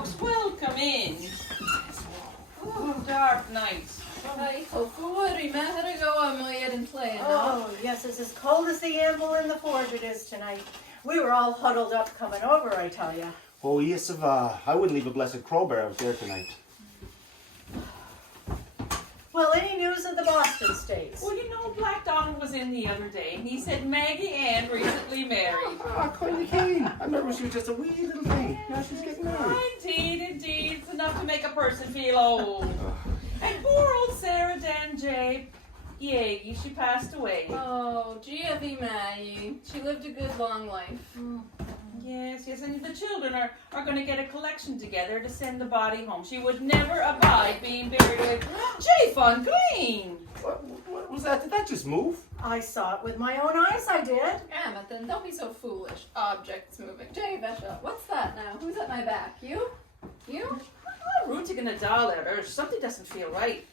folks, welcome in. Oh, dark night. Oh, yes, it's as cold as the anvil in the forge it is tonight. We were all huddled up coming over, I tell ya. Oh, yes, I wouldn't leave a blessed crowbar out there tonight. Well, any news of the Boston States? Well, you know, Black Donald was in the other day, and he said Maggie Ann recently married. Ah, Connie Kane. I remember she was just a wee little thing. Now she's getting married. Indeed. It's enough to make a person feel old. And poor old Sarah Dan Jabe, Yagi, she passed away. Oh, Gia Maggie. She lived a good long life. Yes, and the children are going to get a collection together to send the body home. She would never abide being buried with Jay Fun Green. What was that? Did that just move? I saw it with my own eyes, I did. Yeah, but then don't be so foolish. Objects moving. Jay Vesha, what's that now? Who's at my back? You? You? Rooting in a doll at her. Something doesn't feel right.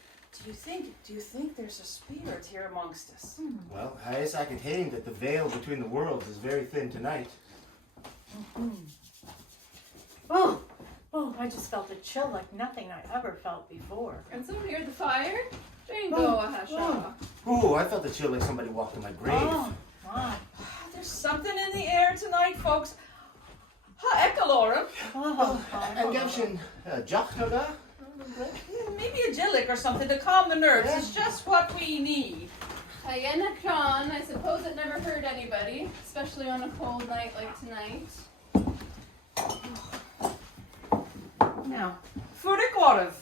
Do you think there's a spirit here amongst us? Well, I guess I could hang that the veil between the worlds is very thin tonight. Oh, I just felt a chill like nothing I ever felt before. And so near the fire? Jane Hasha. Oh, I felt a chill like somebody walked in my grave. Oh, my. There's something in the air tonight, folks. Ha, Ecalorum. And Gavshin, Jachnaga? Maybe a Gillick or something to calm the nerves. It's just what we need. Beannachdan, I suppose it never hurt anybody, especially on a cold night like tonight. Now, fuarag.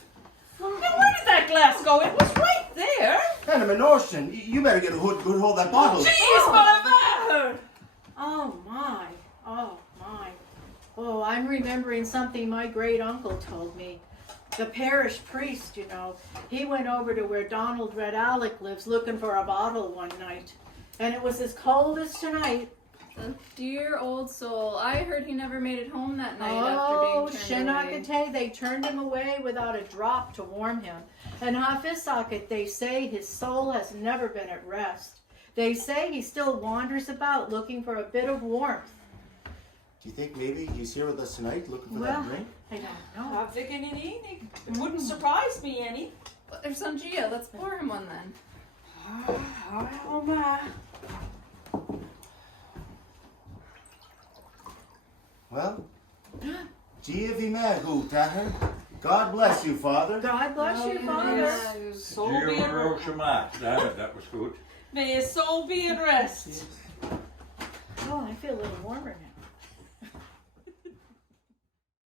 Now, where did that glass go? It was right there. And I'm an Ocean. You better get a good hold of that bottle. Jeez, mother! Oh, my. Oh, my. Oh, I'm remembering something my great uncle told me. The parish priest, you know, he went over to where Donald Red Alec lives looking for a bottle one night. And it was as cold as tonight. The dear old soul. I heard he never made it home that night Oh, after being turned away. Shinakate, they turned him away without a drop to warm him. And Hafisaket, they say his soul has never been at rest. They say he still wanders about looking for a bit of warmth. Do you think maybe he's here with us tonight looking for Well, that drink? I don't know. It wouldn't surprise me any. But there's some Gia. Let's pour him one then. Oh, my. Well, Giavi Magu, Taher. God bless you, Father. God bless you, Father. Soul be at rest. That was good. May his soul be at rest. Oh, I feel a little warmer now.